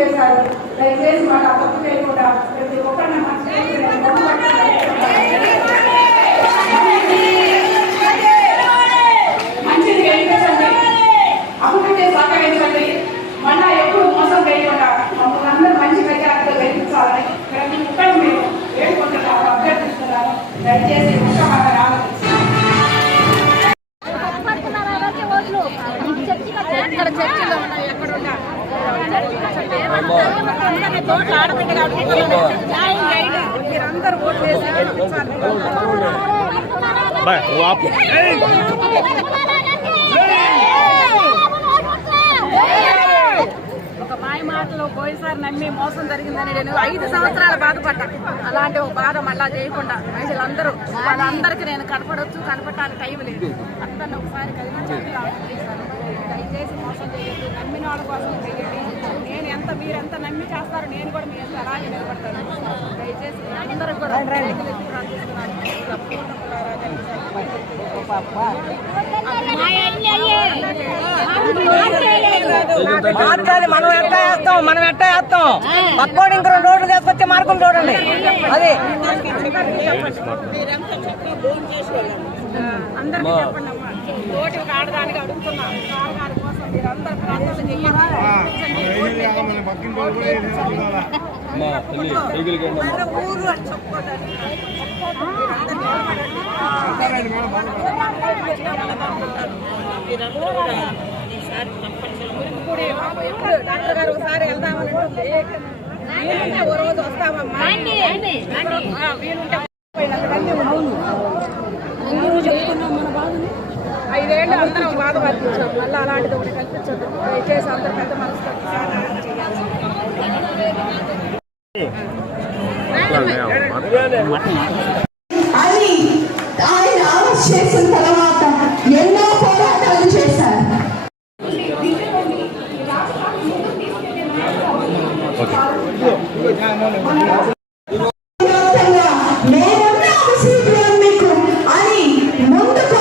చేశారు. దయచేసి వాళ్ళ తప్పు చేయకుండా ప్రతి ఒక్కరిని మంచిది గెలిపించండి, అభివృద్ధి సహకరించండి. మళ్ళా ఎప్పుడు మోసం చేయకుండా మమ్మల్ని అందరూ మంచి మెజార్టీతో గెలిపించాలని ప్రతి ఒక్కరు మేము వేడుకుంటున్నాము, అభ్యర్థిస్తున్నాను. దయచేసి ముఖ్యమంత్రి మీరందరూ ఓట్లు వేసి ఒక మాయ మాటలో పోయిసారి నమ్మి మోసం జరిగిందని నేను 5 సంవత్సరాలు బాధపడ్డాను. అలాంటి ఒక బాధ మళ్ళా చేయకుండా మహిళలందరూ వాళ్ళందరికీ నేను కనపడటానికి టైం లేదు. అందరిని ఒకసారి కలిగించండి, దయచేసి మోసం చేయండి, నమ్మిన వాళ్ళ కోసం చేయండి. నేను మీరెంత నమ్మి చేస్తారు, నేను కూడా మీ ఎంత అలాగే నిలబడతాను. దయచేసి అందరూ కూడా మాట్లాడి మనం ఎట్టా వేస్తాం పక్కోడు ఇంక 2 రోడ్లు తీసుకొచ్చే మార్గం చూడండి. అది అందరికీ చెప్పండి అమ్మా, ఓటు ఆడడానికి అడుగుతున్నాం. ఆడదాని కోసం మీరందరూ ప్రార్థన చేయాలి. ఊరు అని చెప్పుకోదండి. ఎప్పుడు డాక్టర్ గారు ఒకసారి వెళ్దామని ఉంటుంది. ఓ రోజు వస్తామమ్మా, వీలుంటే 5 ఏళ్ళు అందరం బాధపడుతున్నాం. మళ్ళీ అలాంటిది ఒకటి కల్పించదు. దయచేసి అందరూ పెద్ద మనసుతో అని ఆయన చేసిన తర్వాత ఎన్నో పోరాటాలు చేశారు. నేనున్నాను మీకు అని ముందుకు